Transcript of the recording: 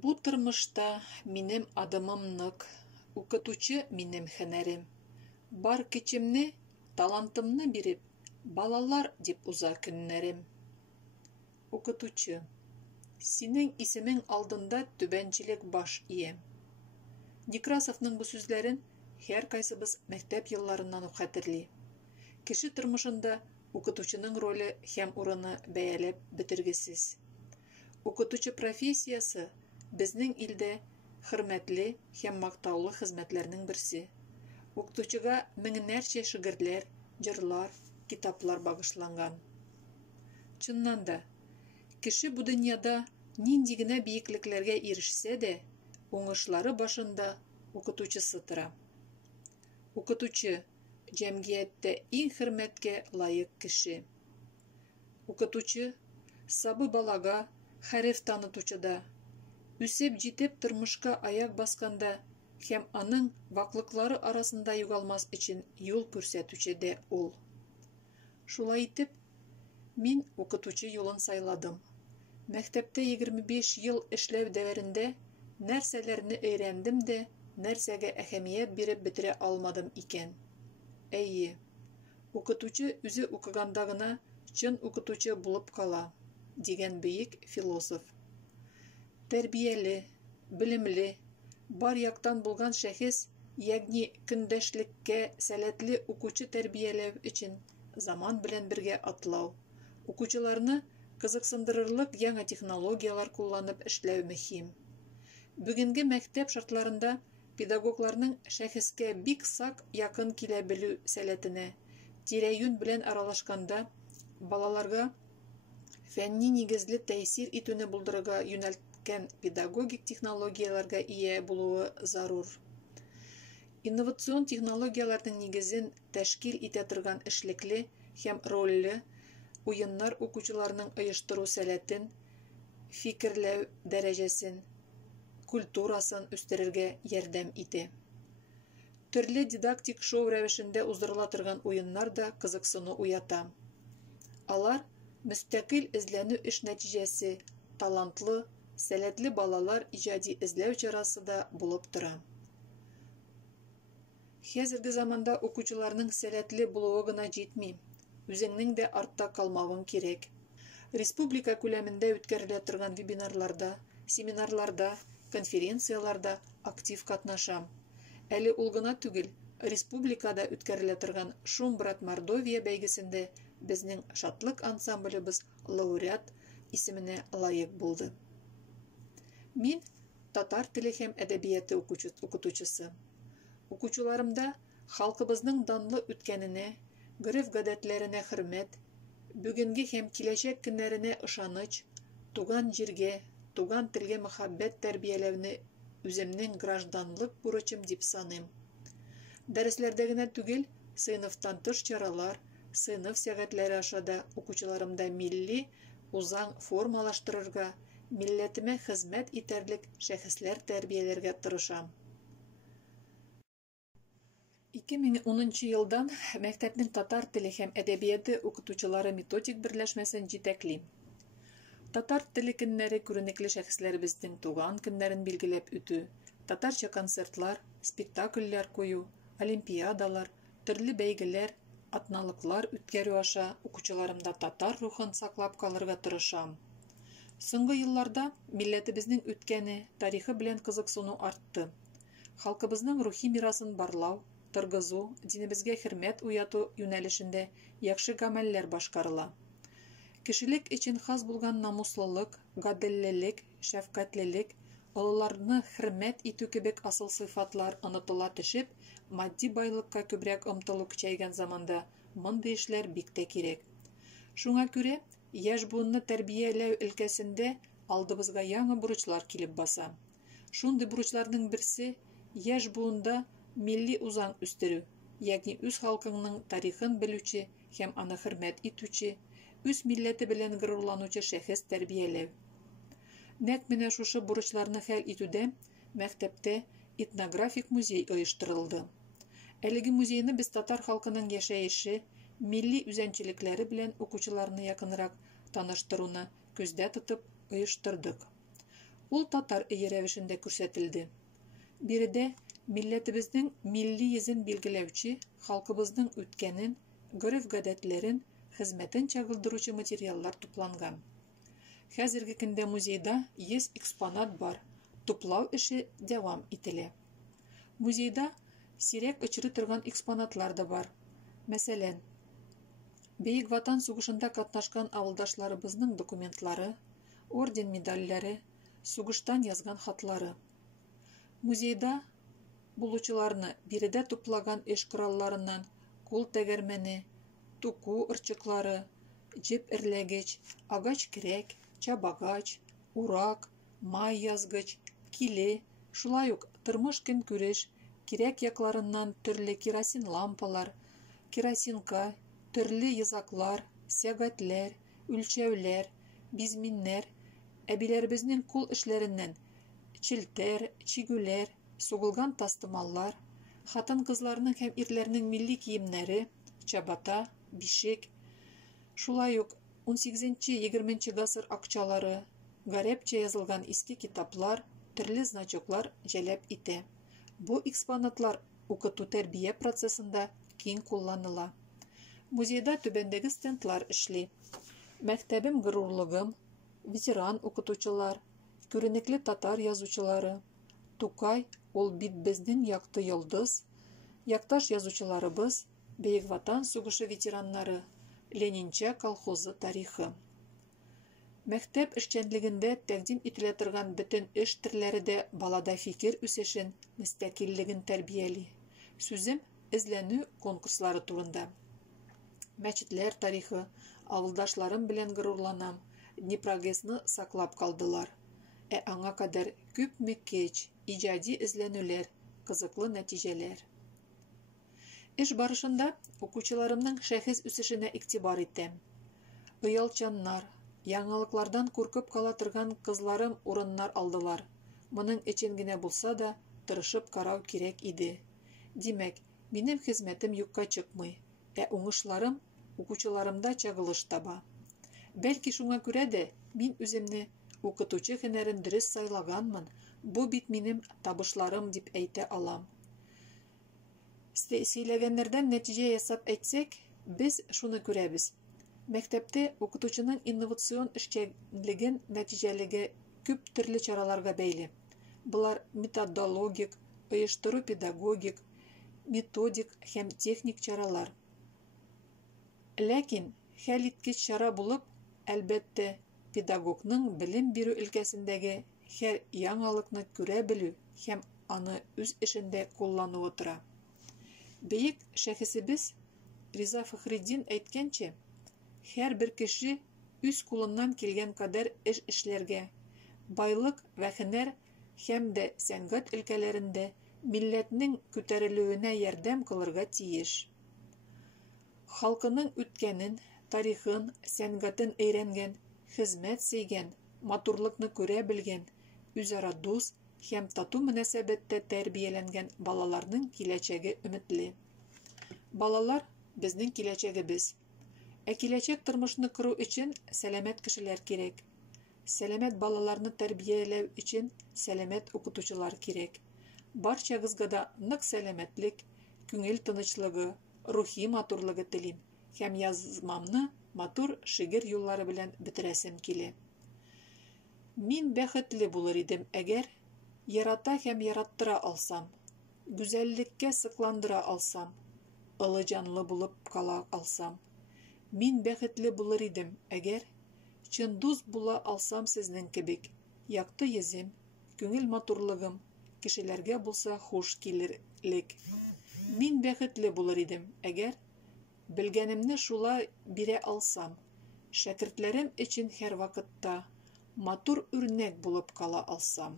Бу тормышта минем адымым нык, укытучы минем һөнәрем. Бар көчемне, талантымны биреп, балалар дип уза көннәрем. Укытучы. Синең исемең алдында түбәнчелек баш ием. Некрасовның бу сүзләрен һәр кайсыбыз мәктәп йылларыннан ук хәтерли. Кеше тормышында укытучының роле һәм урыны бәяләп бетергесез. Укытучы профессиясы безнең илдә хөрмәтле һәм мактаулы хезмәтләрнең берсе. Укытучыга меңнәрчә шигырьләр, җырлар, китаплар багышланган. Чыннан да, кеше бу дөньяда нинди генә биеклекләргә ирешсә дә, уңышлары башында укытучысы тора. Укытучы җәмгыятьтә иң хөрмәткә лаек кеше. Укытучы сабый балага хәреф танытучыда, үсеп җитеп тормышка аяк басканда һәм аның ваклыклары арасында югалмас өчен юл күрсәтүче ул. Шулай итеп, мин укытучы юлын сайладым. Мәктәптә 25 ел эшләү дәверендә нәрсәләрне өйрәндем дә, нәрсәгә әһәмият биреп бетерә алмадым икән. Әйе, укытучы үзе укыганда гына чын укытучы булып кала, дигән бөек философ. Тәрбияле, белемле, бар яктан булган шәхес, ягъни көндәшлеккә сәләтле укучы тәрбияләү өчен заман белән бергә атлау, укучыларны кызыксындырырлык яңа технологиялар кулланып эшләү мөһим. Бүгенге мәктәп шартларында педагогларның шәхескә бик сак якын килә белү сәләтенә, тирә-юнь белән аралашканда балаларга фәнни нигезле тәэсир итүне булдырырга юнәлткән педагогик технологияларга ия булуы зарур. Инновацион технологияларның нигезен тәшкил итә торган эшлекле һәм рольле уеннар укучыларның оештыру сәләтен, фикерләү дәрәҗәсен, культурасын үстерергә ярдәм итә. Төрле дидактик шоу рәвешендә уздырыла торган уеннар да кызыксыну уята. Алар мөстәкыйль эзләнү эш нәтиҗәсе, талантлы, сәләтле балалар иҗади эзләү чарасы да булып тора. Хәзерге заманда укучыларның сәләтле булуы гына җитми, үзеңнең дә артта калмавың кирәк. Республика күләмендә үткәрелә торган вебинарларда, семинарларда, конференцияларда актив катнашам. Әле ул гына түгел, республикада үткәрелә торган Шум брат Мордовия бәйгесендә безнең шатлык ансамблебыз лауреат исеменә лаек булды. Мин татар теле һәм әдәбияты укытучысы. Укучыларымда халкыбызның данлы үткәненә, гореф-гадәтләренә хөрмәт, бүгенге һәм киләчәк көннәренә ышаныч, туган җиргә, туган телгә мөхәббәт тәрбияләүне үземнең гражданлык бурычым дип саныйм. Дәресләрдә генә түгел, сыйныфтан тыш чаралар, сыйныф сәгатьләре аша да укучыларымда милли узаң формалаштырырга, милләтемә хезмәт итәрлек шәхесләр тәрбияләргә тырышам. 2010 елдан мәктәпнең татар теле һәм әдәбияты укытучылары методик берләшмәсен җитәклим. Татар теле көннәре күренекле шәхесләребезнең туган көннәрен билгеләп үтү, татарча концертлар, спектакльләр кую, олимпиадалар, төрле бәйгеләр, атналыклар үткәрү аша укучыларымда татар рухын саклап калырга тырышам. Соңгы елларда милләтебезнең үткәне, тарихы белән кызыксыну артты. Халкыбызның рухи мирасын барлау, тыргызу, динебезгә хөрмәт уяту юнәлешендә яхшы гамәлләр башкарыла. Кешелек өчен хас булган намуслылык, гаделлелек, шәфкатьлелек, олыларны хөрмәт итү кебек асыл сыйфатлар онытыла төшеп, матди байлыкка күбрәк омтылу көчәйгән заманда мондый эшләр бик тә кирәк. Шуңа күрә яшь буынны тәрбияләү өлкәсендә алдыбызга яңа бурычлар килеп баса. Шундый бурычларның берсе яшь буында милли үзаң үстерү, ягъни үз халкыңның тарихын белүче һәм аны хөрмәт итүче, үз милләте белән горурланучы шәхес тәрбияләү. Нәкъ менә шушы бурычларны хәл итүдә мәктәптә этнографик музей оештырылды. Әлеге музейны без татар халкының яшәеше, милли үзәнчелекләре белән укучыларны якынрак таныштыруны күздә тотып оештырдык. Ул татар өйе рәвешендә күрсәтелде. Биредә милләтебезнең милли йөзен билгеләүче, халкыбызның үткәнен, гореф-гадәтләрен, хезмәтен чагылдыручы материаллар тупланган. Хәзерге көндә музейда 100 экспонат бар. Туплау эше дәвам ителә. Музейда сирәк очрый торган экспонатлар да бар. Мәсәлән, Бөек Ватан сугышында катнашкан авылдашларыбызның документлары, орден медальләре, сугыштан язган хатлары. Музейда булучыларны биредә туплаган эш коралларыннан кул тәгәрмәне, туку ырчыклары, җеп эрләгеч, агач керәк, чабагач, урак, май язгыч, киле, шулай ук тормыш көнкүреш, кирәк якларыннан төрле керосин лампалар, керосинка, төрле йозаклар, сәгатьләр, үлчәүләр, бизминнәр, әбиләребезнең кул эшләреннән челтәр, чигүләр, сугылган тастымаллар, хатын-кызларның һәм ирләрнең милли киемнәре, чабата, бишек, шулай ук 18-20 гасыр акчалары, гарәпчә язылган иске китаплар, төрле значоклар җәлеп итә. Бу экспонатлар укыту-тәрбия процессында киң кулланыла. Музейда түбәндәге стендлар эшли. Мәктәбем горурлыгым, ветеран укытучылар, күренекле татар язучылары, Тукай, ул бит безнең якты йолдыз, якташ язучыларыбыз, Бөек Ватан сугышы ветераннары, Ленинча колхозы тарихы. Мәктәп эшчәнлегендә тәкъдим ителә торган бөтен эш төрләре дә балада фикер үсешен, мөстәкиллеген тәрбияли. Сүзем эзләнү конкурслары турында. Мәчетләр тарихы, авылдашларым белән горурланам, Днепрогэсны саклап калдылар. Аңа кадәр күпме кеч, иҗади эзләнүләр, кызыклы нәтиҗәләр. Эш барышында укучыларымның шәхес үсешенә игътибар итәм. Оялчаннар, яңалыклардан куркып кала торган кызларым урыннар алдылар. Моның өчен генә булса да тырышып карау кирәк иде. Димәк, минем хезмәтем юкка чыкмый, уңышларым укучыларымда чагылыш таба. Бәлки шуңа күрә дә мин үземне укытучы һөнәрен дөрес сайлаганмын. Бу бит минем табышларым дип әйтә алам. Сөйләгәннәрдән нәтиҗә ясап әйтсәк, без шуны күрәбез. Мәктәптә укытучының инновацион эшчәнлеген нәтиҗәлеге күп төрле чараларга бәйле. Булар методологик, оештыру педагогик, методик һәм техник чаралар. Ләкин хәлиткеч чара булып, әлбәттә, педагогның белем бирү өлкәсендәге һәр яңалыкны күрә белү һәм аны үз эшендә куллануы тора. Бөек шәхесебез Риза Фәхретдин әйткәнчә, һәр бер кеше үз кулыннан килгән кадәр эш эшләргә, байлык вә һөнәр һәм дә сәнгать өлкәләрендә милләтнең күтәрелүенә ярдәм кылырга тиеш. Халкының үткәнен, тарихын, сәнгатен өйрәнгән, хезмәт сөйгән, матурлыкны күрә белгән, үзара дус һәм тату мөнәсәбәттә тәрбияләнгән балаларның киләчәге өметле. Балалар безнең киләчәгебез. Киләчәк тормышны кору өчен сәламәт кешеләр кирәк. Сәламәт балаларны тәрбияләү өчен сәламәт укытучылар кирәк. Барчагызга да нык сәламәтлек, күңел тынычлыгы, рухи матурлыгы телим һәм язмамны матур шигырь юллары белән бетерәсем килә. Мин бәхетле булыр идем әгәр ярата һәм яраттыра алсам, гүзәллеккә сыкландыра алсам, ылы җанлы булып кала алсам. Мин бәхетле булыр идем әгәр чын дус була алсам сезнең кебек, якты йөзем, күңел матурлыгым кешеләргә булса хуш килерлек. Мин бәхетле булыр идем әгәр белгәнемне шулай бирә алсам, шәкертләрем өчен һәр вакытта матур үрнәк булып кала алсам.